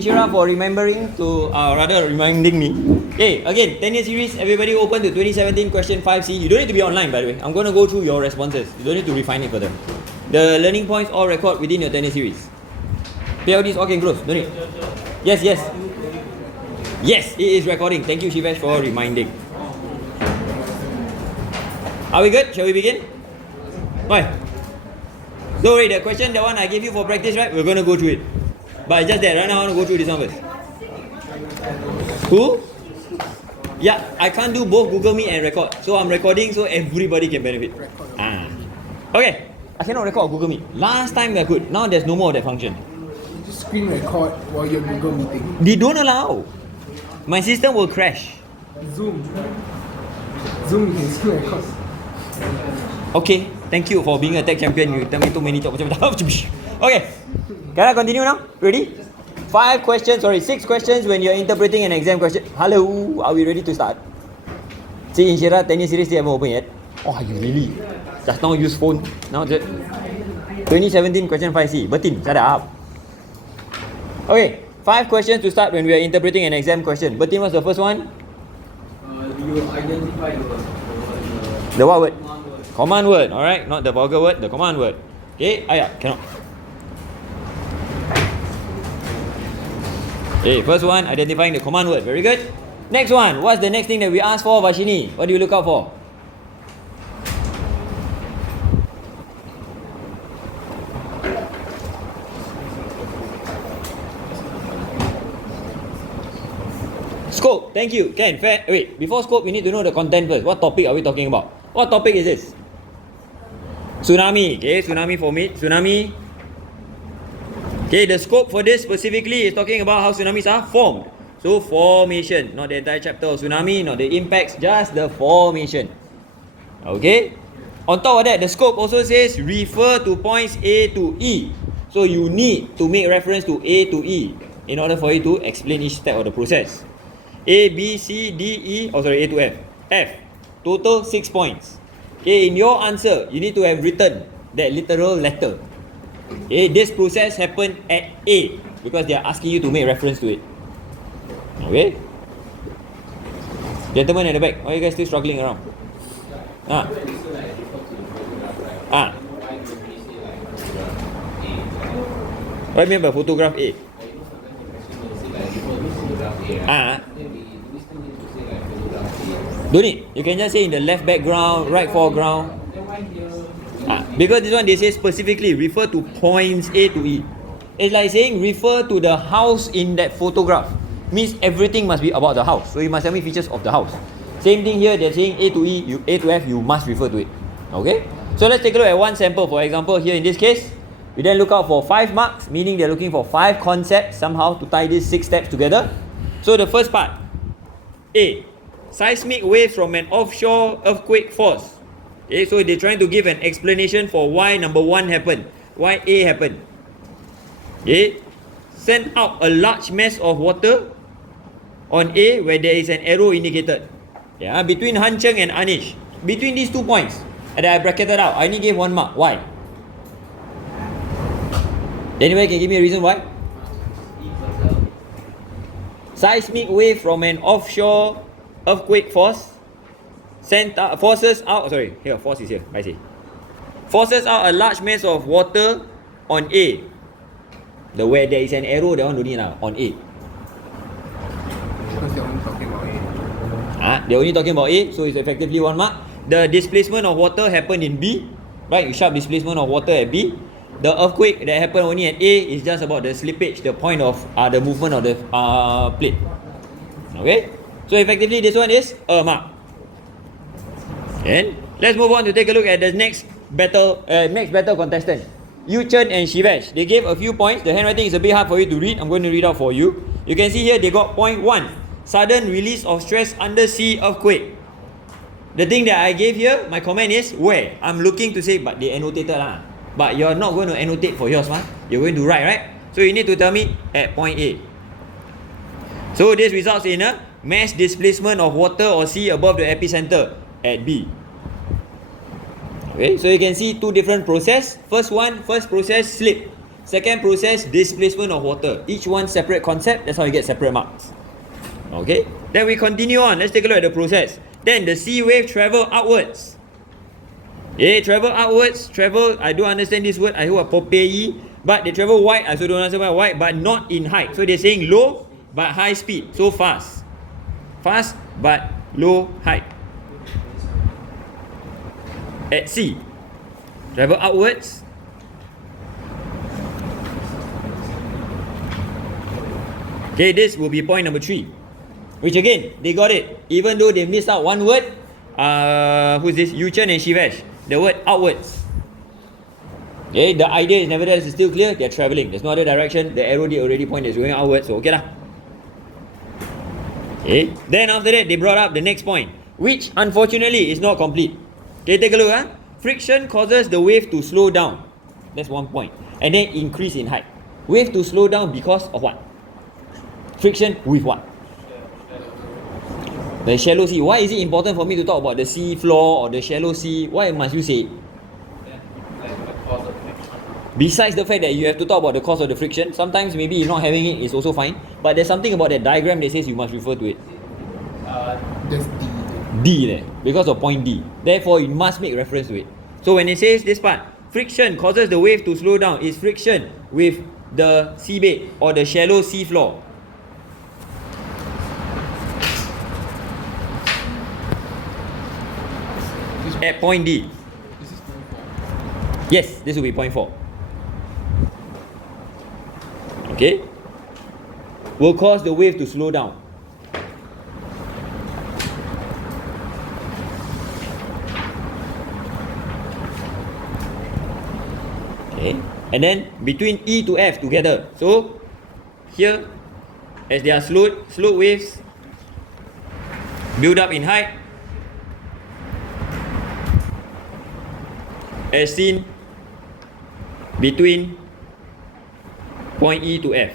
Shira for remembering to, rather reminding me. Okay, again, 10-year series, everybody open to 2017 question 5C. You don't need to be online, by the way. I'm going to go through your responses. You don't need to refine it further. The learning points all record within your 10-year series. PLDs all can close, don't need. Yes, yes. Yes, it is recording. Thank you, Shivesh, for reminding. Are we good? Shall we begin? Why? Don't worry, the question, the one I gave you for practice, right? We're going to go through it. But it's just that right now I want to go through this one first. Who? Yeah, I can't do both Google Meet and record. So I'm recording so everybody can benefit. Okay, I cannot record Google Meet. Last time I could. Now there's no more of that function. Just screen record while you're Google meeting. They don't allow. My system will crash. Zoom you can screen record. Okay, thank you for being a tech champion. You tell me too many talk. Okay, can I continue now? Ready? 6 questions when you're interpreting an exam question. Hello, are we ready to start? See, Inshira, 10-year series they haven't opened yet. Oh, you really? Just now use phone. Now just 2017 question 5C. Bertin, shut up. Okay, 5 questions to start when we are interpreting an exam question. Bertin, what's the first one? You identify The what word? Command word, alright? Not the vulgar word, the command word. Okay, cannot. Okay, first one, identifying the command word. Very good. Next one, what's the next thing that we ask for, Vashini? What do you look out for? Scope, thank you. Ken, fair. Wait, before scope, we need to know the content first. What topic are we talking about? What topic is this? Tsunami. Okay, tsunami tsunami. Okay, the scope for this specifically is talking about how tsunamis are formed. So formation, not the entire chapter of tsunami, not the impacts, just the formation. Okay. On top of that, the scope also says refer to points A to E. So you need to make reference to A to E in order for you to explain each step of the process. A, B, C, D, E, A to F. F. Total 6 points. Okay, in your answer, you need to have written that literal letter. Okay, this process happened at A because they are asking you to make reference to it. Okay? Gentlemen at the back, why are you guys still struggling around? What do you mean by photograph A? Don't need. You can just say in the left background, right foreground. Because this one they say specifically refer to points A to E. It's like saying refer to the house in that photograph. Means everything must be about the house. So you must tell me features of the house. Same thing here, they're saying A to E, A to F, you must refer to it. Okay? So let's take a look at one sample. For example, here in this case, we then look out for 5 marks, meaning they're looking for 5 concepts somehow to tie these 6 steps together. So the first part, A, seismic waves from an offshore earthquake force. Okay, so they're trying to give an explanation for why number 1 happened, why A happened. Okay, send out a large mass of water on A where there is an arrow indicated. Yeah, between Han Cheng and Anish, between these 2 points, and I bracketed out, I only gave 1 mark. Why? Anybody can give me a reason why? Seismic wave from an offshore earthquake force forces out a large mass of water on A. The where there is an arrow, that one don't need on A. Because they're only talking about A. They're only talking about A, so it's effectively 1 mark. The displacement of water happened in B, right? You sharp displacement of water at B. The earthquake that happened only at A is just about the slippage, the point of the movement of the plate. Okay? So effectively this one is a mark. And let's move on to take a look at the next battle contestant. Yu Chen and Shivesh. They gave a few points. The handwriting is a bit hard for you to read. I'm going to read out for you. You can see here they got point 1. Sudden release of stress under sea earthquake. The thing that I gave here, my comment is where? I'm looking to say, but they annotated lah. But you're not going to annotate for yours, man. You're going to write, right? So you need to tell me at point A. So this results in a mass displacement of water or sea above the epicenter at B. Okay, so you can see 2 different process. First process, slip. Second process, displacement of water. Each one separate concept, that's how you get separate marks. Okay, then we continue on. Let's take a look at the process. Then the sea wave travel outwards. Travel outwards, travel, I don't understand this word, I hope Popeye, but they travel wide, I also don't understand why wide, but not in height. So they're saying low, but high speed, so fast. Fast, but low height. At sea, travel outwards. Okay, this will be point number 3. Which again, they got it. Even though they missed out one word, who's this? Yu Chen and Shivesh. The word outwards. Okay, the idea is nevertheless still clear. They're traveling. There's no other direction. The arrow did already point is going outwards. So okay lah. Okay. Then after that, they brought up the next point, which unfortunately is not complete. Okay, take a look. Friction causes the wave to slow down. That's one point. And then increase in height. Wave to slow down because of what? Friction with what? The shallow sea. Why is it important for me to talk about the sea floor or the shallow sea? Why must you say it? Besides the fact that you have to talk about the cause of the friction, sometimes maybe you're not having it is also fine. But there's something about that diagram that says you must refer to it. That's D. D there, because of point D. Therefore, you must make reference to it. So when it says this part, friction causes the wave to slow down, is friction with the seabed or the shallow sea floor. At point D. This is point 4. Yes, this will be point 4. Okay? Will cause the wave to slow down. Okay? And then between E to F together. So here, as they are slope waves build up in height, as seen between point E to F,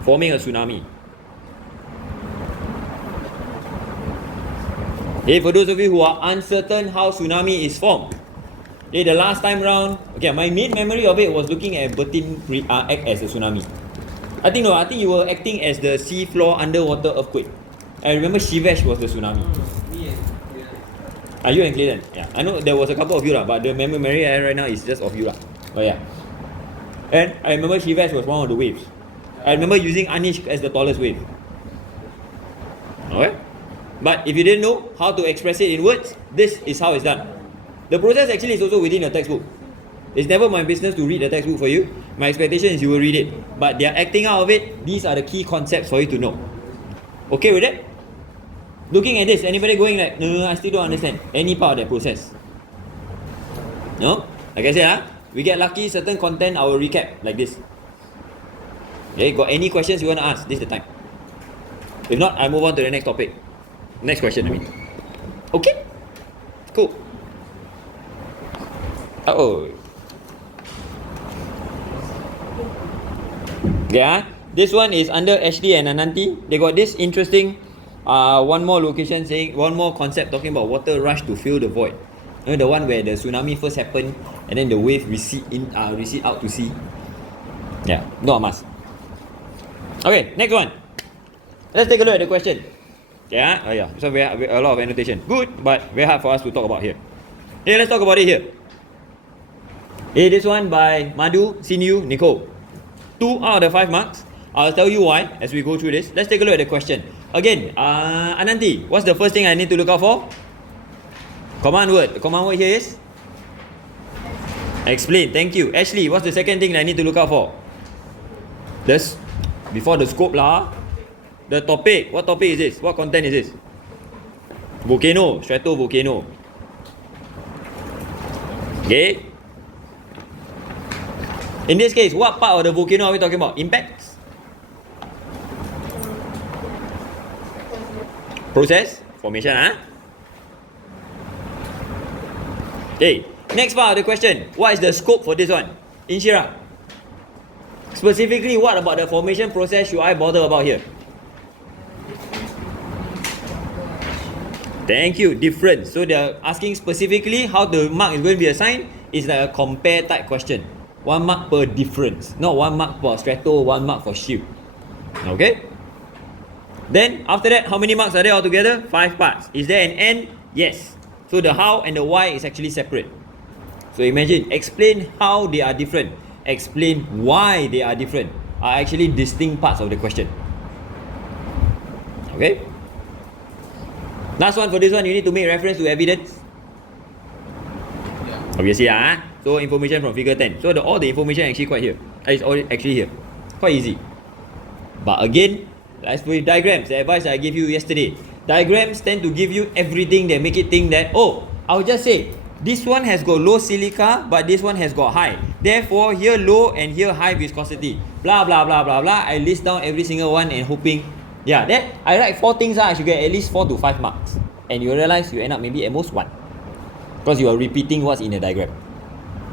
forming a tsunami. Okay, for those of you who are uncertain how tsunami is formed, okay, the last time round, okay, my main memory of it was looking at Bertin act as a tsunami. I think you were acting as the sea floor underwater earthquake. I remember Shivesh was the tsunami. Are you and Clayton? Yeah. I know there was a couple of you but the memory I have right now is just of you But yeah. And I remember Shivesh was one of the waves. I remember using Anish as the tallest wave. Okay? But if you didn't know how to express it in words, this is how it's done. The process actually is also within the textbook. It's never my business to read the textbook for you. My expectation is you will read it. But they are acting out of it. These are the key concepts for you to know. Okay with that? Looking at this, anybody going like, no, I still don't understand any part of that process? No? Like I said, we get lucky, certain content, I will recap like this. Okay, got any questions you want to ask? This is the time. If not, I move on to the next topic. Next question, I mean. Okay? Cool. Oh. Yeah, this one is under Ashley and Ananti. They got this interesting one more location saying, one more concept talking about water rush to fill the void. You know, the one where the tsunami first happened and then the wave recede out to sea. Yeah, not a must. Okay, next one. Let's take a look at the question. Yeah, yeah. So we have a lot of annotation. Good, but very hard for us to talk about here. Okay, let's talk about it here. Okay, this one by Madhu, Sinyu, Nicole. 2 out of the 5 marks. I'll tell you why as we go through this. Let's take a look at the question. Again, Ananti, what's the first thing I need to look out for? Command word. The command word here is? Explain. Thank you. Ashley, what's the second thing that I need to look out for? This, before the scope lah. The topic. What topic is this? What content is this? Volcano. Stratovolcano. Okay. In this case, what part of the volcano are we talking about? Impacts? Process? Formation, Okay, next part of the question. What is the scope for this one? Inshira. Specifically, what about the formation process should I bother about here? Thank you. Different. So they're asking specifically how the mark is going to be assigned. It's like a compare type question. 1 mark per difference, not 1 mark for strato, 1 mark for shield. Okay? Then after that, how many marks are there altogether? 5 parts. Is there an N? Yes. So the how and the why is actually separate. So imagine, explain how they are different, explain why they are different, are actually distinct parts of the question. Okay? Last one, for this one, you need to make reference to evidence. Obviously, so information from figure 10. So all the information actually quite here. It's all actually here. Quite easy. But again, as with diagrams, the advice I gave you yesterday, diagrams tend to give you everything that make it think that, oh, I'll just say, this one has got low silica, but this one has got high. Therefore, here low and here high viscosity. Blah, blah, blah, blah, blah. I list down every single one and hoping, yeah, then I write 4 things, I should get at least 4 to 5 marks. And you realize you end up maybe at most 1. Because you are repeating what's in the diagram.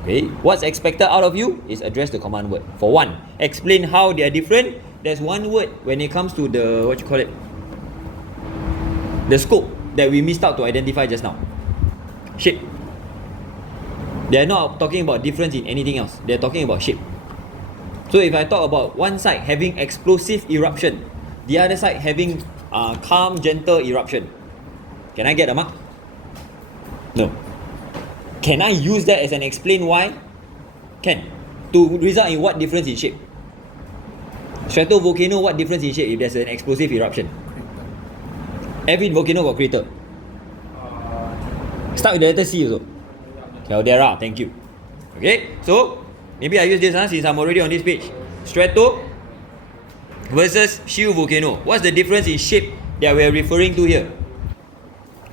Okay, what's expected out of you is address the command word. For 1, explain how they are different. There's one word when it comes to the, what you call it, the scope that we missed out to identify just now. Shape. They're not talking about difference in anything else. They're talking about shape. So if I talk about one side having explosive eruption, the other side having calm, gentle eruption, can I get a mark? No. Can I use that as an explain why? Can. To result in what difference in shape? Stratovolcano, what difference in shape if there's an explosive eruption? Every volcano got crater. Start with the letter C also. Caldera, thank you. Okay, so maybe I use this since I'm already on this page. Strato versus shield volcano. What's the difference in shape that we are referring to here?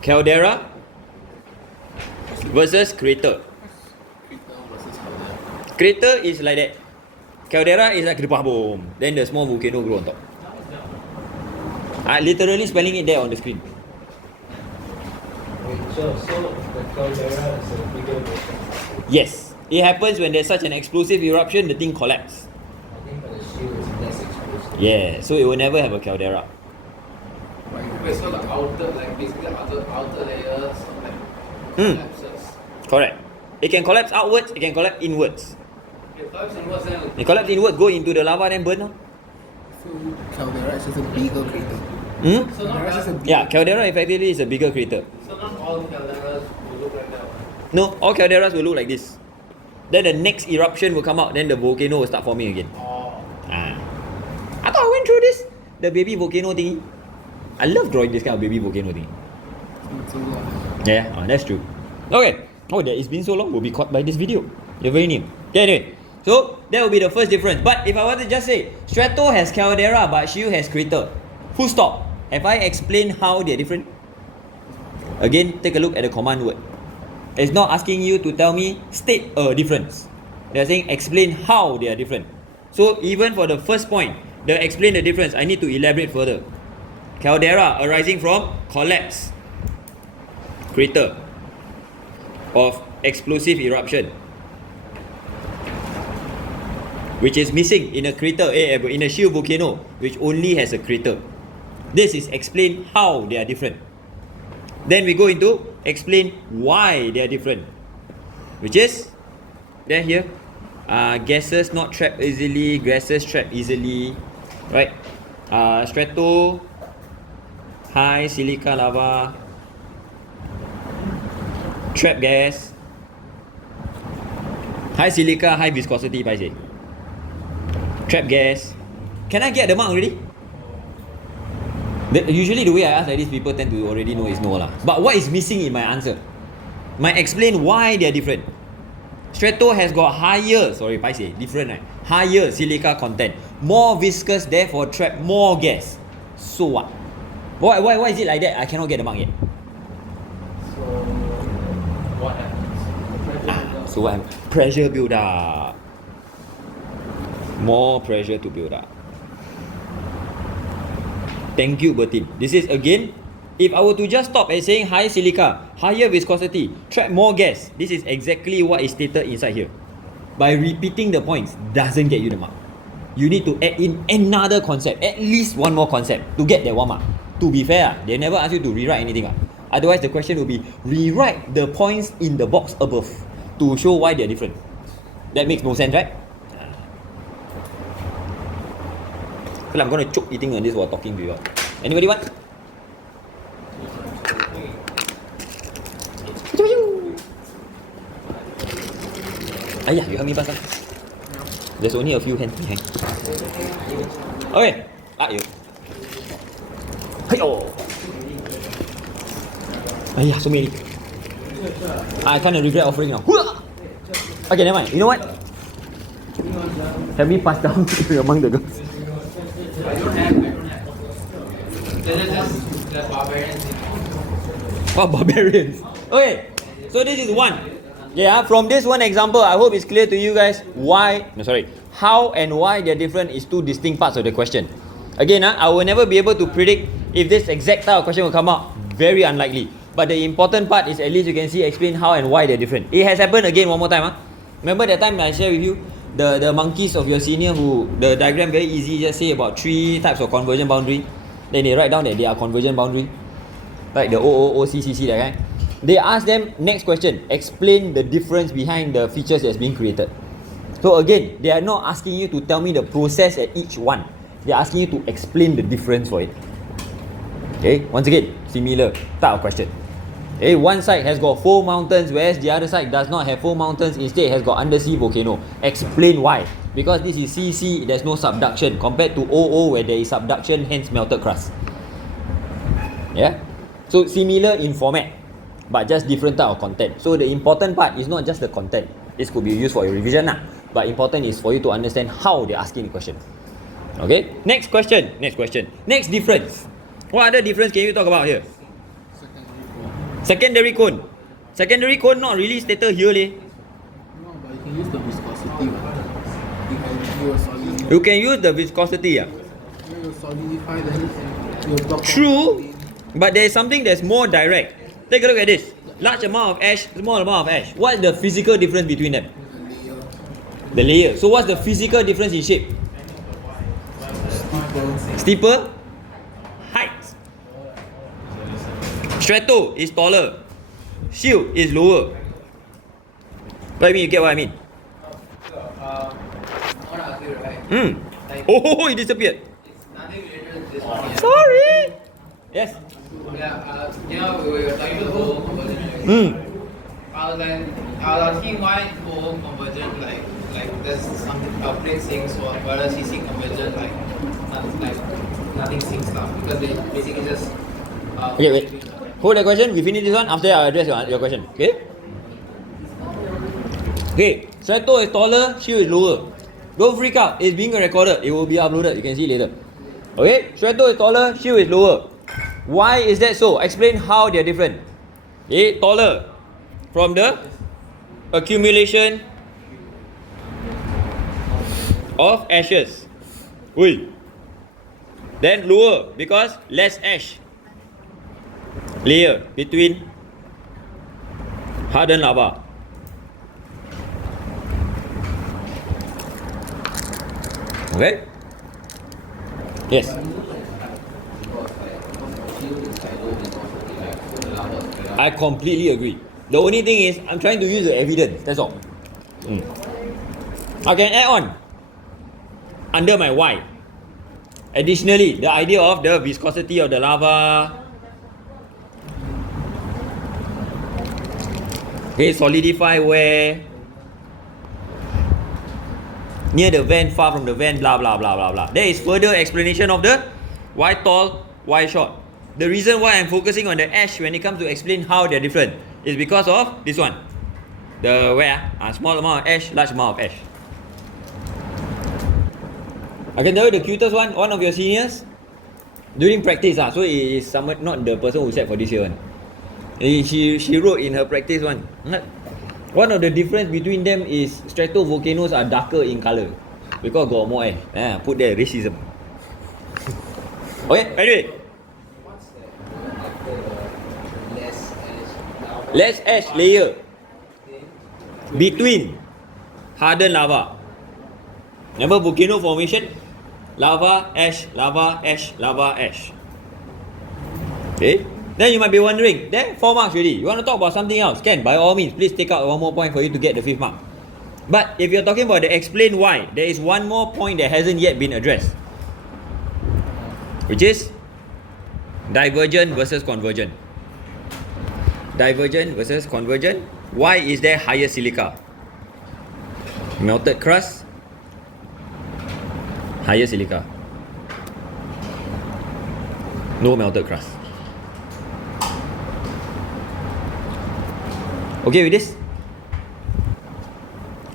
Caldera versus crater. Crater is like that. Caldera is like boom. Then the small volcano grow on top. I'm literally spelling it there on the screen. So the caldera is a bigger version. Yes, it happens when there's such an explosive eruption, the thing collapses. I think for the shield is less explosive. Yeah, so it will never have a caldera. Wait, so the outer, like basically outer layers, like collapses. Correct. It can collapse outwards, it can collapse inwards. It collapses inwards, then It collapse inwards, go into the lava, then burn. No? So caldera is just a bigger crater. so not Caldera is just a all, bigger Yeah, caldera effectively is a bigger crater. so not all calderas will look like that. No, all calderas will look like this. Then the next eruption will come out, then the volcano will start forming again. I thought I went through this. The baby volcano thingy. I love drawing this kind of baby volcano thingy. So long. Yeah, that's true. Okay. Oh, that it's been so long, we'll be caught by this video. You're very new. Okay, anyway. So, that will be the first difference. But if I want to just say, Strato has caldera, but shield has crater. Full stop. Have I explained how they're different? Again, take a look at the command word. It's not asking you to tell me, state a difference. They're saying, explain how they are different. So, even for the first point, the explain the difference, I need to elaborate further. Caldera arising from collapse, crater of explosive eruption, which is missing in a crater, in a shield volcano, which only has a crater. This is explain how they are different. Then we go into explain why they are different, which is there here. Gases not trapped easily, gases trapped easily, right? Strato, high silica lava, trap gas, high silica, high viscosity, I say. Trap gas. Can I get the mark already? Usually the way I ask like this, people tend to already know is no lah. But what is missing in my answer? Might explain why they are different. Strato has got higher, different right? Higher silica content, more viscous, therefore trap more gas. So what? Why is it like that? I cannot get the mark yet. So what happens? So what? Pressure build up. More pressure to build up. Thank you, Bertin. This is again, if I were to just stop at saying high silica, higher viscosity, trap more gas, this is exactly what is stated inside here. By repeating the points doesn't get you the mark. You need to add in another concept, at least one more concept to get that 1 mark. To be fair, they never ask you to rewrite anything. Otherwise, the question will be rewrite the points in the box above to show why they are different. That makes no sense, right? I feel I'm gonna choke eating on this while talking to you all. Anybody want? Ayah, you help me pass lah. There's only a few hands behind. Okay. You. Hey, oh. Ayah, so many. I kind of regret offering now. Okay, never mind. You know what? Help me pass down among the girls. I don't have. There's barbarians. Oh, barbarians. Okay, so this is one. Yeah, from this one example, I hope it's clear to you guys how and why they're different is two distinct parts of the question. Again, I will never be able to predict if this exact type of question will come out. Very unlikely. But the important part is at least you can see explain how and why they're different. It has happened again one more time. Remember that time I shared with you the monkeys of your senior who the diagram very easy, just say about 3 types of conversion boundary. Then they write down that they are conversion boundary. Like the OOOCCC, that kind. They ask them next question, explain the difference behind the features that's being created. So again, they are not asking you to tell me the process at each one. They are asking you to explain the difference for it. Okay, once again, similar type of question. Okay, one side has got 4 mountains, whereas the other side does not have 4 mountains, instead has got undersea volcano. Explain why. Because this is CC, there's no subduction, compared to OO where there is subduction, hence melted crust. Yeah? So similar in format, but just different type of content. So the important part is not just the content. This could be used for your revision lah. But important is for you to understand how they're asking the question. Okay? Next question. Next difference. What other difference can you talk about here? Secondary cone. Secondary cone not really stated here leh. No, but you can use the viscosity one. You can solidify. You can use the viscosity. You solidify then you block. True. But there is something that's more direct. Take a look at this. Large amount of ash, small amount of ash. What is the physical difference between them? The layer. So what's the physical difference in shape? Steeper. Height. Strato is taller. Shield is lower. What I mean? You get what I mean? I want to ask you, right? Like, Oh, it disappeared. it's nothing related to this one. Sorry. Yes. Yeah, we were talking about the whole conversion. I was asking why whole conversion like there's something public syncs or whereas CC conversion like nothing syncs now because they basically just Okay, wait. Hold the question. We finish this one. After I address your question. Okay? Okay. Strato is taller, shield is lower. Don't freak out. It's being recorded. It will be uploaded. You can see later. Okay? Strato is taller, shield is lower. Why is that so? Explain how they are different. Okay? Taller from the accumulation of ashes. Ui. Then lower because less ash layer between hardened lava. Okay? Yes. I completely agree. The only thing is I'm trying to use the evidence. That's all. I can add on under my why. Additionally, the idea of the viscosity of the lava. Okay, solidify where? Near the vent, far from the vent, blah blah blah blah blah. There is further explanation of the why tall, why short. The reason why I'm focusing on the ash when it comes to explain how they're different is because of this one. The where? Small amount of ash, large amount of ash. I can tell you the cutest one of your seniors during practice. So it is someone, not the person who sat for this year one. She wrote in her practice one. One of the difference between them is stratovolcanoes are darker in color because got more ash. Put there racism. Okay, anyway. Less ash layer between hardened lava. Remember volcano formation? Lava, ash, lava, ash, lava, ash. Okay? Then you might be wondering, there 4 marks already. You want to talk about something else? Can, by all means, please take out one more point for you to get the 5th mark. But if you're talking about the explain why, there is one more point that hasn't yet been addressed, which is divergent versus convergent. Divergent versus convergent. Why is there higher silica? Melted crust, higher silica. No melted crust. Okay with this?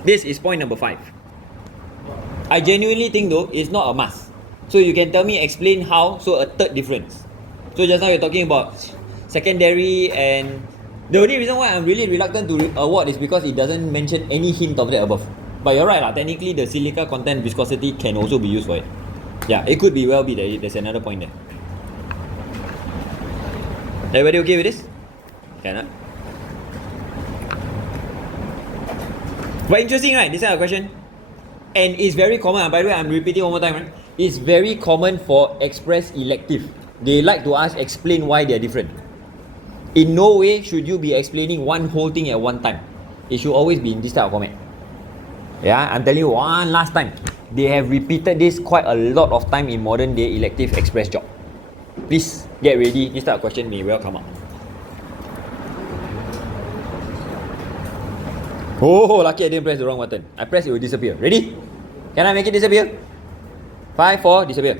This is point number 5. I genuinely think though, it's not a must. So you can tell me, explain how, so a third difference. So just now you're talking about secondary, and the only reason why I'm really reluctant to award is because it doesn't mention any hint of that above. But you're right lah, technically the silica content viscosity can also be used for it. Yeah, it could be well be that there's another point there. Everybody okay with this? Can huh? But interesting, right? This kind of question. And it's very common. By the way, I'm repeating one more time, right? It's very common for express elective. They like to ask, explain why they're different. In no way should you be explaining one whole thing at one time. It should always be in this type of format. Yeah, I'm telling you one last time. They have repeated this quite a lot of time in modern day elective express job. Please get ready. This type of question may well come up. Oh, lucky I didn't press the wrong button. I pressed, it will disappear. Ready? Can I make it disappear? 5, 4, disappear.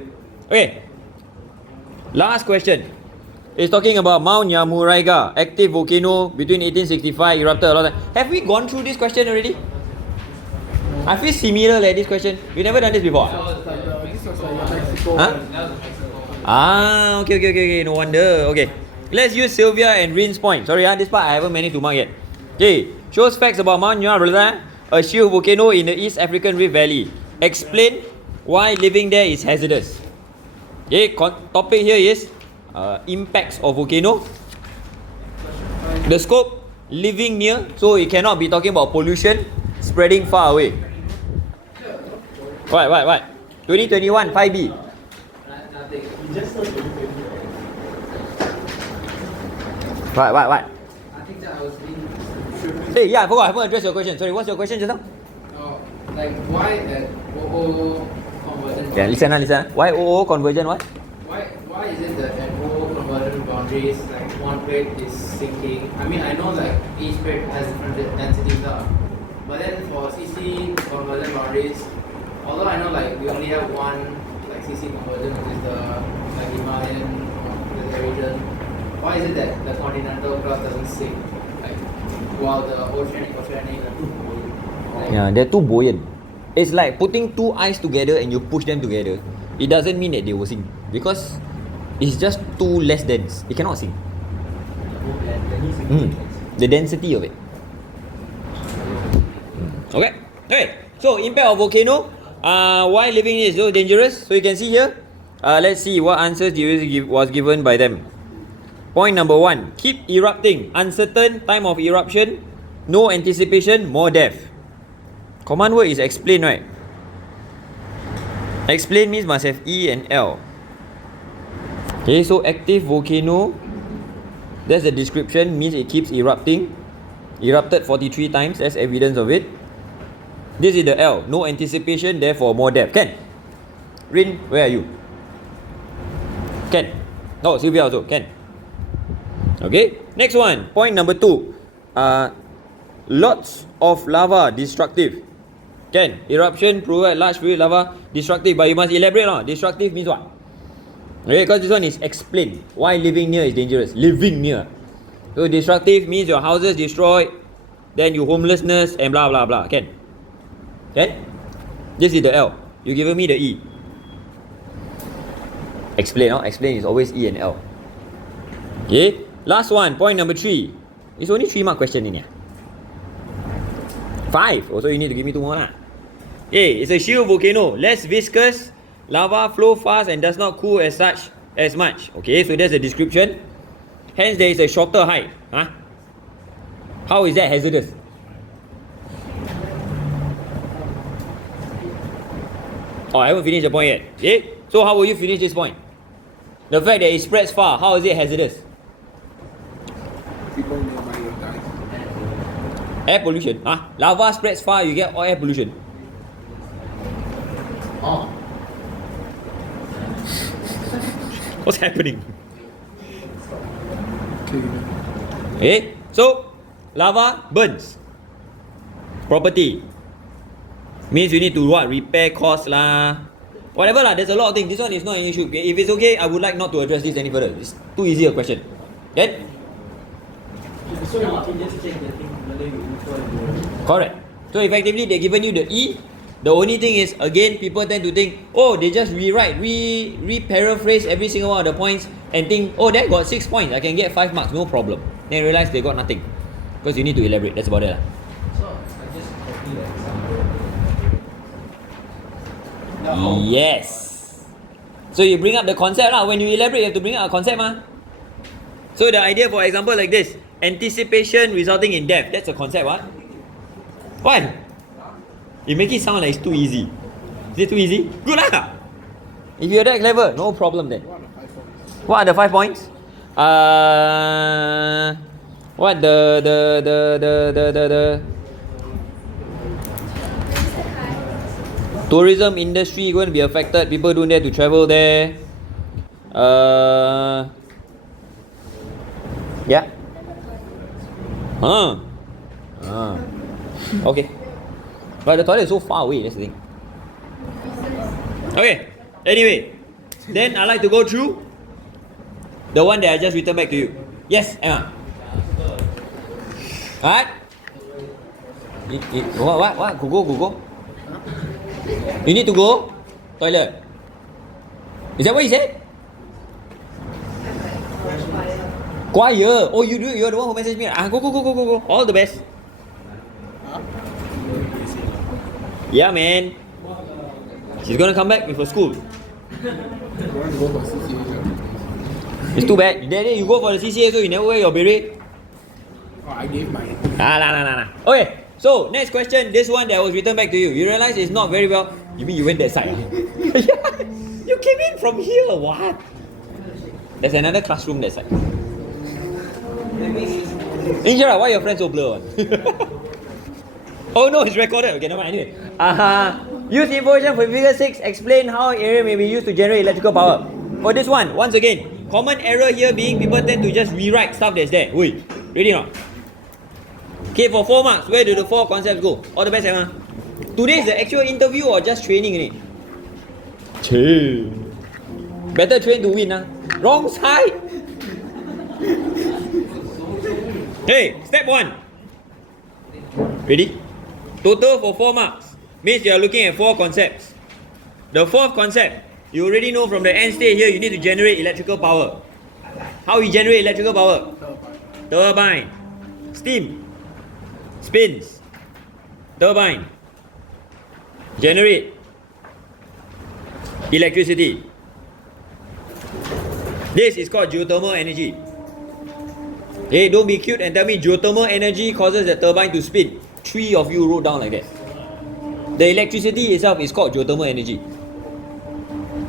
Okay. Last question. It's talking about Mount Yamuraiga, active volcano between 1865, erupted a lot of time. Have we gone through this question already? I feel similar like this question. We never done this before. This was Mexico. Huh? Ah, okay. No wonder. Okay. Let's use Sylvia and Rin's point. Sorry, this part I haven't managed to mark yet. Okay. Shows facts about Mount Yamuraiga, a shield volcano in the East African Rift Valley. Explain why living there is hazardous. Okay. Topic here is impacts of volcano. The scope, living near, so it cannot be talking about pollution spreading far away. What? 2021 5B. What? Hey, yeah, I forgot. I haven't addressed your question. Sorry, what's your question just now? Like why that OO conversion? Yeah, listen. Why OO conversion? What? Why is it that at OO conversion boundaries, like one plate is sinking? I mean, I know like each plate has different densities, but then for CC conversion boundaries, although I know like we only have one like CC conversion, which is the like Himalayan region. Why is it that the continental crust doesn't sink, like while the oceanic are too buoyant? Yeah, they're too buoyant. It's like putting two ice together and you push them together. It doesn't mean that they will sink because it's just too less dense. It cannot sink. The density of it. Okay. So impact of volcano. Why living is so dangerous? So you can see here. Let's see what answers was given by them. Point number 1. Keep erupting. Uncertain time of eruption. No anticipation. More death. Command word is explain, right? Explain means must have E and L. Okay, so active volcano. That's the description. Means it keeps erupting. Erupted 43 times. That's evidence of it. This is the L. No anticipation. Therefore more death. Ken? Rin, where are you? Ken? Oh, Sylvia also. Ken? Okay. Next one. Point number 2. Lots of lava destructive. Ken? Eruption provide large fluid lava destructive. But you must elaborate on. Destructive means what? Okay, because this one is explain why living near is dangerous. Living near. So destructive means your houses destroyed, then you homelessness and blah blah blah. Ken? This is the L. You given me the E. Explain, no? Explain is always E and L. Okay. Last one, point number 3. It's only 3 mark question in here. 5. Also you need to give me 2 more. Okay, it's a shield volcano. Less viscous. Lava flow fast and does not cool as much. Okay, so that's the description. Hence there is a shorter height. How is that hazardous? Oh, I haven't finished the point yet. Okay, so how will you finish this point? The fact that it spreads far, how is it hazardous? People nearby will die. Air pollution. Lava spreads far, you get air pollution. Oh. What's happening? Okay. Okay, so lava burns. Property. Means you need to what? Repair costs lah. Whatever lah, there's a lot of things. This one is not an issue. Okay? If it's okay, I would like not to address this any further. It's too easy a question. Okay? So you can just check the thing whether you refer to. Correct. So effectively they're given you the E. The only thing is, again, people tend to think, oh, they just rewrite, re-paraphrase every single one of the points and think, oh, that got 6 points, I can get 5 marks, no problem. Then realize they got nothing. Because you need to elaborate, that's about it. So I just copy the example. Yes. So you bring up the concept lah. When you elaborate, you have to bring up a concept mah. So the idea, for example, like this, anticipation resulting in death. That's a concept, what? What? You make it sound like it's too easy. Is it too easy? Good lah. If you're that clever, no problem then. What are the 5 points? What the tourism industry going to be affected? People don't dare to travel there. Yeah. Okay. But the toilet is so far away, that's the thing. Okay. Anyway, then I like to go through the one that I just written back to you. Yes, Emma. Alright? What? Go. You need to go toilet. Is that what you said? Choir. Oh, you do it. You're the one who messaged me. Go. All the best. Yeah, man. She's gonna come back with her school. I want to go for CCA. It's too bad. Then you go for the CCA, so you never wear your beret. Oh, I gave mine. Nah. Okay. So next question. This one that was written back to you. You realize it's not very well. You mean you went that side? Yeah. You came in from here. What? There's another classroom that side. Inshara, why your friends so blur? Oh no, it's recorded. Okay, never mind. Anyway. Use information for figure 6. Explain how area may be used to generate electrical power. For this one, once again, common error here being people tend to just rewrite stuff that's there. Wait, ready or not? Okay, for 4 marks, where do the 4 concepts go? All the best, Emma. Today is the actual interview or just training in it? Better train to win, Wrong side. Hey, step 1. Ready? Total for 4 marks. Means you are looking at 4 concepts. The 4th concept, you already know from the end state here, you need to generate electrical power. How you generate electrical power? Turbine. Steam. Spins. Turbine. Generate electricity. This is called geothermal energy. Hey, don't be cute and tell me geothermal energy causes the turbine to spin. 3 of you wrote down like that. The electricity itself is called geothermal energy.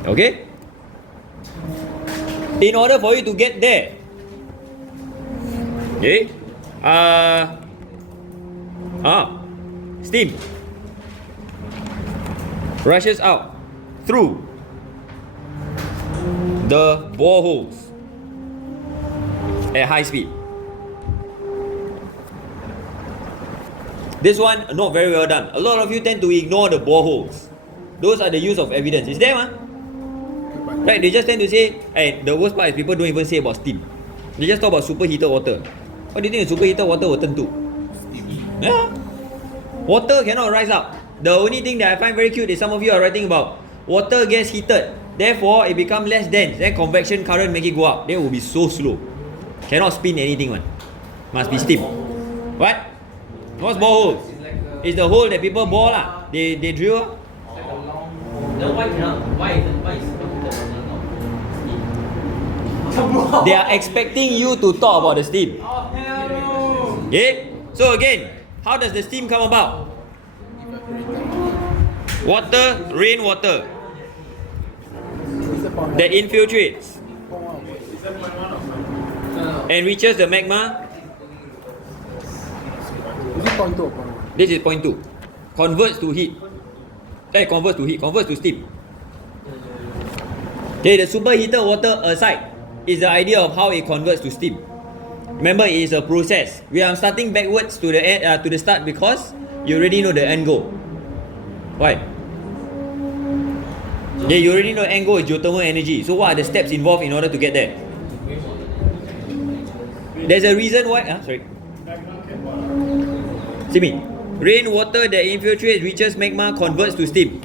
Okay? In order for you to get there, okay? Steam rushes out through the boreholes at high speed. This one, not very well done. A lot of you tend to ignore the boreholes. Those are the use of evidence. Is there, right? They just tend to say, and the worst part is people don't even say about steam. They just talk about superheated water. What do you think superheated water will turn to? Steam. Yeah. Water cannot rise up. The only thing that I find very cute is some of you are writing about water gets heated, therefore it becomes less dense, then convection current make it go up. That will be so slow. Cannot spin anything, man. Must be steam. What? What's borehole? It's the hole that people bore lah. They drill. Then why cannot? Why is They are expecting you to talk about the steam. Oh hell no! Okay? So again, how does the steam come about? Water, rainwater that infiltrates and reaches the magma. point 2 or point 1? This is point 2. Converts to heat. Converts to steam. Okay, the superheated water aside is the idea of how it converts to steam. Remember, it is a process. We are starting backwards to the start because you already know the end goal. Why? Yeah, you already know the end goal is geothermal energy. So what are the steps involved in order to get there? There's a reason why. Sorry. See me. Rainwater that infiltrates, reaches magma, converts to steam.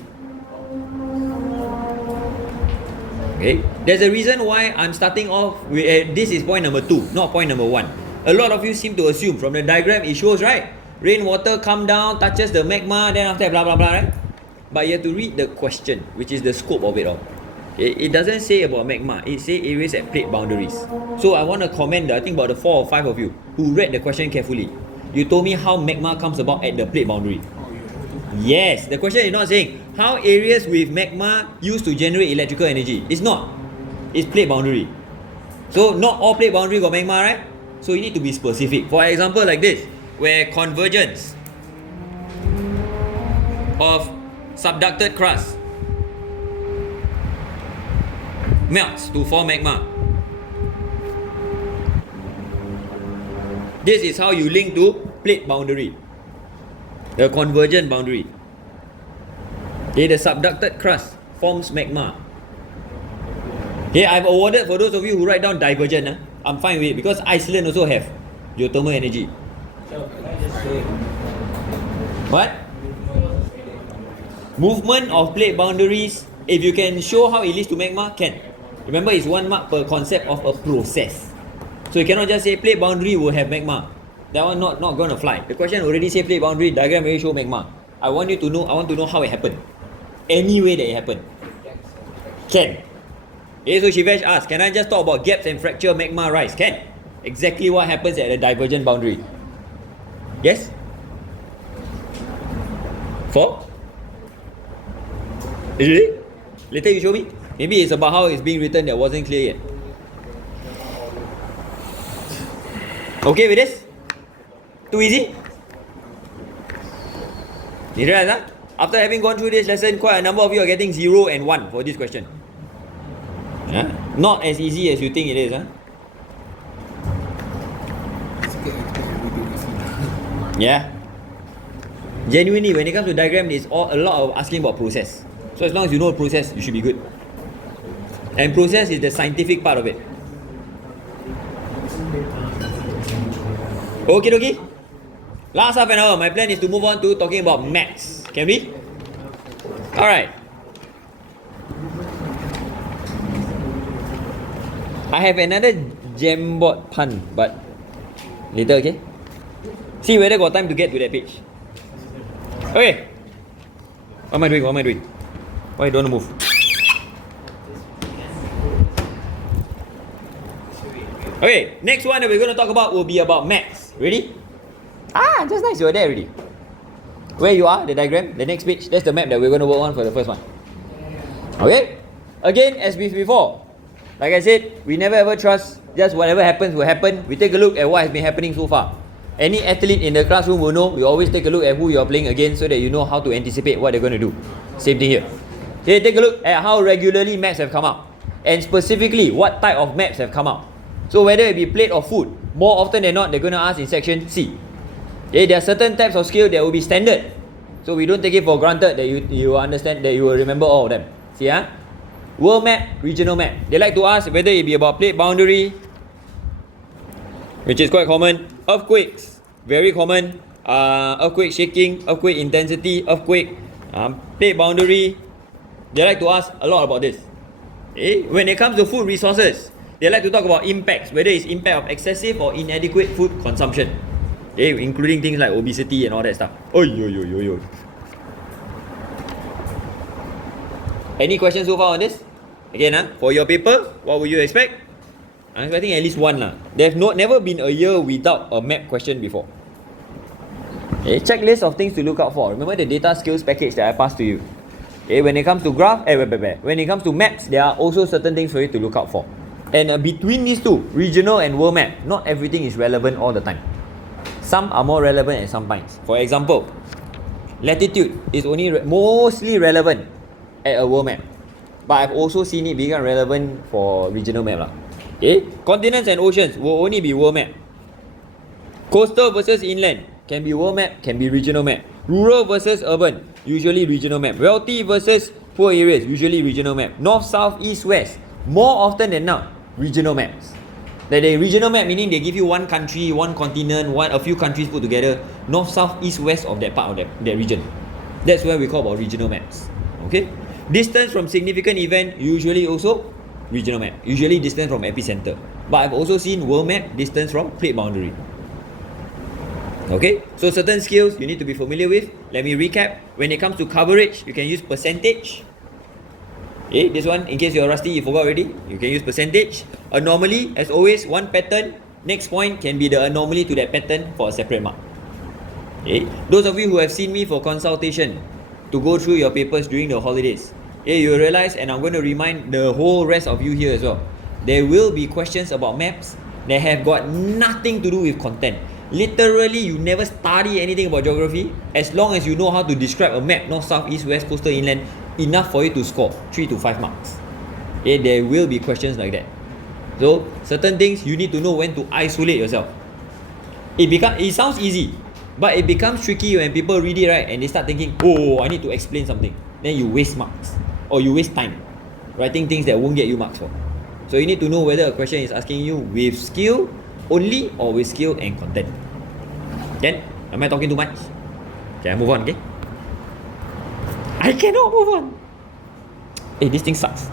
Okay. There's a reason why I'm starting off with this is point number 2, not point number 1. A lot of you seem to assume from the diagram it shows, right? Rainwater come down, touches the magma, then after that blah blah blah, right? But you have to read the question, which is the scope of it all. Okay? It doesn't say about magma, it says areas at plate boundaries. So I want to commend I think about the 4 or 5 of you who read the question carefully. You told me how magma comes about at the plate boundary. Yes, the question is not saying how areas with magma used to generate electrical energy. It's not. It's plate boundary. So not all plate boundary got magma, right? So you need to be specific. For example, like this, where convergence of subducted crust melts to form magma. This is how you link to plate boundary, the convergent boundary. Okay, the subducted crust forms magma. Okay, I've awarded for those of you who write down divergent. I'm fine with it because Iceland also have geothermal energy. So, can I just say, What? Movement of plate boundaries. If you can show how it leads to magma, can. Remember, it's 1 mark per concept of a process. So you cannot just say plate boundary will have magma. That one not going to fly. The question already say plate boundary, diagram already show magma. I want to know how it happened. Any way that it happened. Can. Okay, so Shivesh asked, can I just talk about gaps and fracture magma rise? Can. Exactly what happens at the divergent boundary. Yes? 4? Is it really? Later you show me. Maybe it's about how it's being written that wasn't clear yet. Okay with this? Too easy? You realize that? After having gone through this lesson, quite a number of you are getting 0 and 1 for this question. Huh? Not as easy as you think it is. Huh? Yeah. Genuinely, when it comes to diagram, it's a lot of asking about process. So as long as you know the process, you should be good. And process is the scientific part of it. Okay. Last half an hour, my plan is to move on to talking about maths. Can we? Alright. I have another Jamboard pun, but later, okay? See whether got time to get to that page. Okay. What am I doing? Why don't move? Okay, next one that we're going to talk about will be about maths. Ready? Just nice, you're there already. Where you are, the diagram, the next page, that's the map that we're going to work on for the first one. Okay? Again, as with before, like I said, we never ever trust just whatever happens will happen. We take a look at what has been happening so far. Any athlete in the classroom will know, you always take a look at who you're playing against so that you know how to anticipate what they're going to do. Same thing here. Okay, take a look at how regularly maps have come out. And specifically, what type of maps have come out. So whether it be plate or food, more often than not, they're going to ask in section C. Okay, there are certain types of scale that will be standard. So we don't take it for granted that you understand, that you will remember all of them. See, world map, regional map. They like to ask whether it be about plate boundary, which is quite common. Earthquakes, very common. Earthquake shaking, earthquake intensity, earthquake, plate boundary. They like to ask a lot about this. Okay? When it comes to food resources, they like to talk about impacts, whether it's impact of excessive or inadequate food consumption. Okay? Including things like obesity and all that stuff. Any questions so far on this? Again, for your paper, what would you expect? I'm expecting at least one. There's never been a year without a map question before. Okay, checklist of things to look out for. Remember the data skills package that I passed to you. Okay, when it comes to graph, when it comes to maps, there are also certain things for you to look out for. And between these two, regional and world map, not everything is relevant all the time. Some are more relevant at some points. For example, latitude is only mostly relevant at a world map. But I've also seen it become relevant for regional map lah. Okay? Continents and oceans will only be world map. Coastal versus inland can be world map, can be regional map. Rural versus urban, usually regional map. Wealthy versus poor areas, usually regional map. North, south, east, west, more often than not, regional maps. That the regional map meaning they give you one country, one continent, a few countries put together. North, south, east, west of that part of that region. That's where we call about regional maps. Okay? Distance from significant event, usually also regional map. Usually distance from epicenter. But I've also seen world map, distance from plate boundary. Okay? So certain skills you need to be familiar with. Let me recap. When it comes to coverage, you can use percentage. Okay, this one, in case you're rusty, you forgot already, you can use percentage. Anomaly, as always, one pattern. Next point can be the anomaly to that pattern for a separate mark. Okay, those of you who have seen me for consultation to go through your papers during the holidays, okay, you realize, and I'm going to remind the whole rest of you here as well, there will be questions about maps that have got nothing to do with content. Literally, you never study anything about geography. As long as you know how to describe a map, north, south, east, west, coastal, inland, enough for you to score 3 to 5 marks. Okay, there will be questions like that. So, certain things you need to know when to isolate yourself. It sounds easy, but it becomes tricky when people read it, right, and they start thinking, oh, I need to explain something. Then you waste marks, or you waste time writing things that won't get you marks for. So you need to know whether a question is asking you with skill only or with skill and content. Then, am I talking too much? Okay, I move on, okay? I cannot move on. Hey, this thing sucks.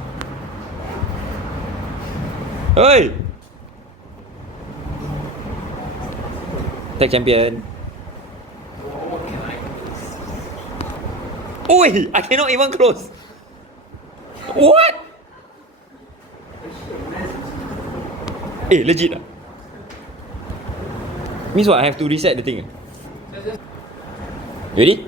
Hey! Tag champion. Oi! I cannot even close. What? Eh, legit ah? Means what? I have to reset the thing. Ready?